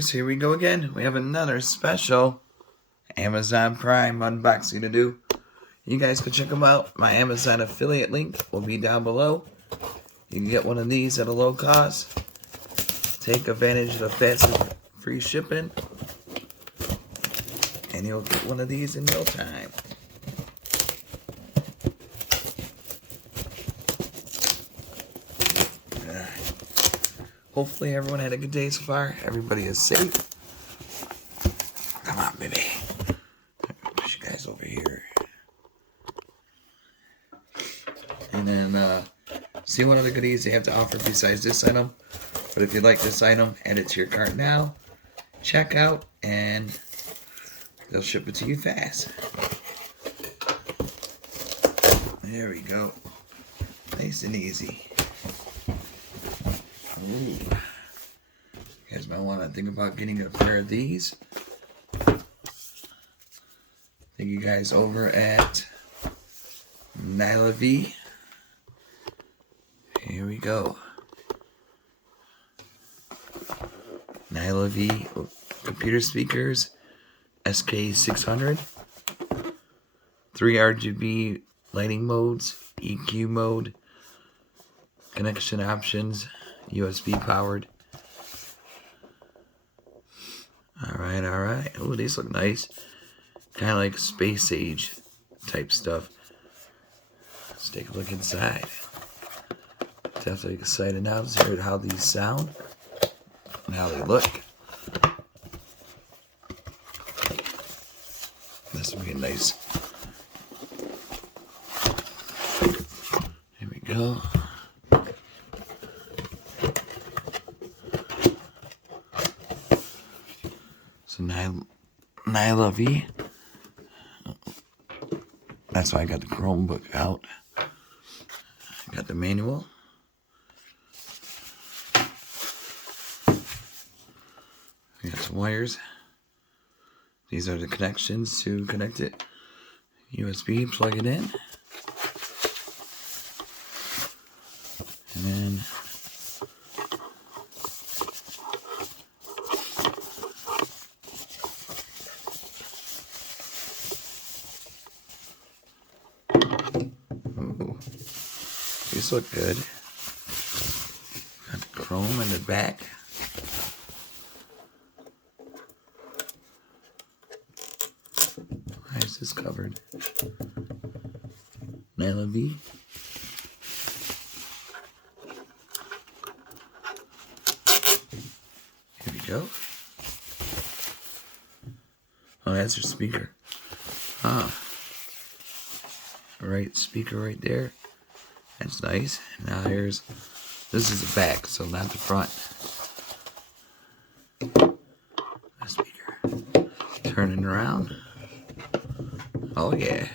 viewers, here we go again. We have another special Amazon Prime unboxing to do. You guys can check them out. My Amazon affiliate link will be down below. You can get one of these at a low cost. Take advantage of the fast and free shipping. And you'll get one of these in no time. Hopefully everyone had a good day so far. Everybody is safe. Come on, baby. Push you guys over here. And then see what other goodies they have to offer besides this item. But if you like this item, add it to your cart now. Check out and they'll ship it to you fast. There we go. Nice and easy. Ooh. You guys might want to think about getting a pair of these. Thank you guys over at Nylavee. Here we go. Nylavee computer speakers, SK600. 3 RGB lighting modes, EQ mode, connection options, USB powered. Alright. Oh, these look nice. Kind of like space age type stuff. Let's take a look inside. Definitely excited now to hear how these sound and how they look. This will be nice. Here we go. So Nylavee. That's why I got the Chromebook out. I got the manual. We got some wires. These are the connections to connect it. USB, plug it in. And then these look good. Got the chrome in the back. Why is this covered? Nylavee. Here we go. Oh, that's your speaker. Right speaker right there. That's nice. Now this is the back, so not the front. The speaker. Turning around. Oh yeah.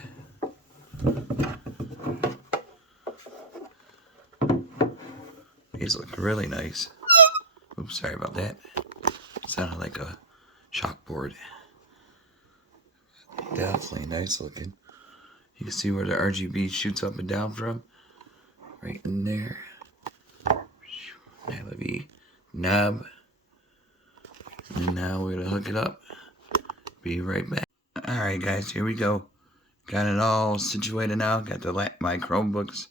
These look really nice. Oops, sorry about that. Sounded like a chalkboard. Definitely nice looking. You can see where the RGB shoots up and down from. Right in there. Nylavee knob. And now we're gonna hook it up. Be right back. Alright guys, here we go. Got it all situated now. Got my Chromebooks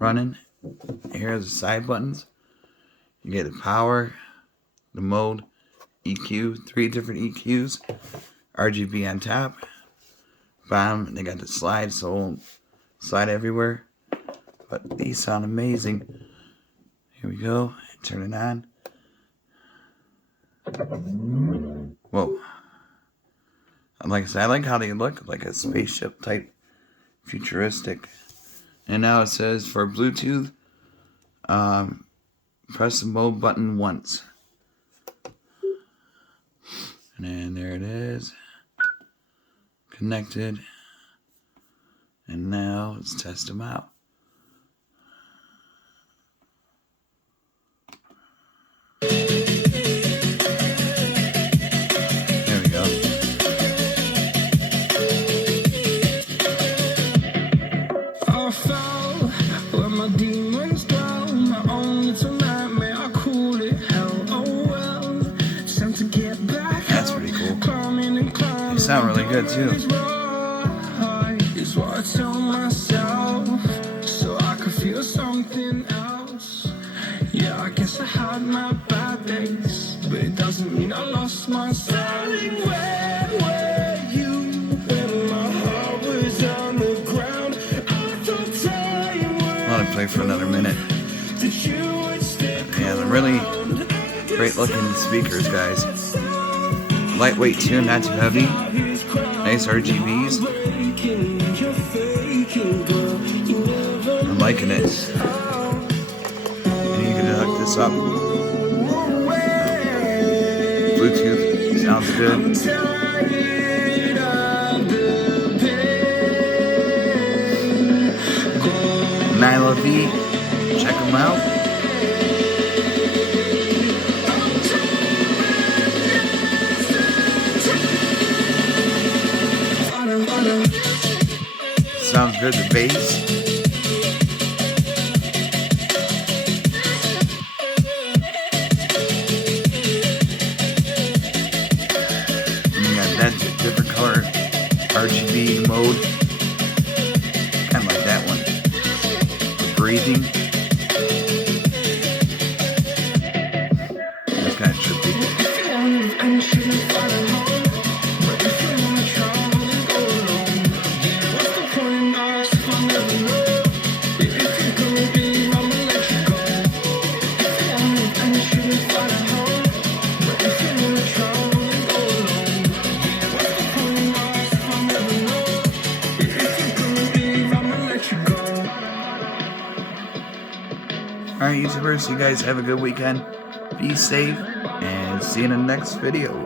running. Here are the side buttons. You get the power, the mode, EQ, 3 different EQs, RGB on top. Bottom, they got the slide, so it won't slide everywhere. But these sound amazing. Here we go. Turn it on. Whoa. Like I said, I like how they look, like a spaceship type, futuristic. And now it says for Bluetooth, press the mode button once. And then there it is. Connected. And now let's test them out. There we go. I fell where my demons dwell. My own little nightmare, I call it hell. Oh well, it's time to pretty good too. Is what I tell myself, so I could feel something else. Yeah, I guess I had my bad days, but it doesn't mean I lost myself. Darling, where were you when my heart was on the ground? I thought time would I'll play for another minute. that you would stick Yeah, they're really great looking speakers, guys. Lightweight too, not too heavy. Nice RGBs. I'm liking it. And you can hook this up. Bluetooth sounds good. Nylavee, check them out. Sounds good, the bass. And you got that different color RGB mode. Kind of like that one. The breathing. That's kind of trippy. Alright, YouTubers, you guys have a good weekend. Be safe, and see you in the next video.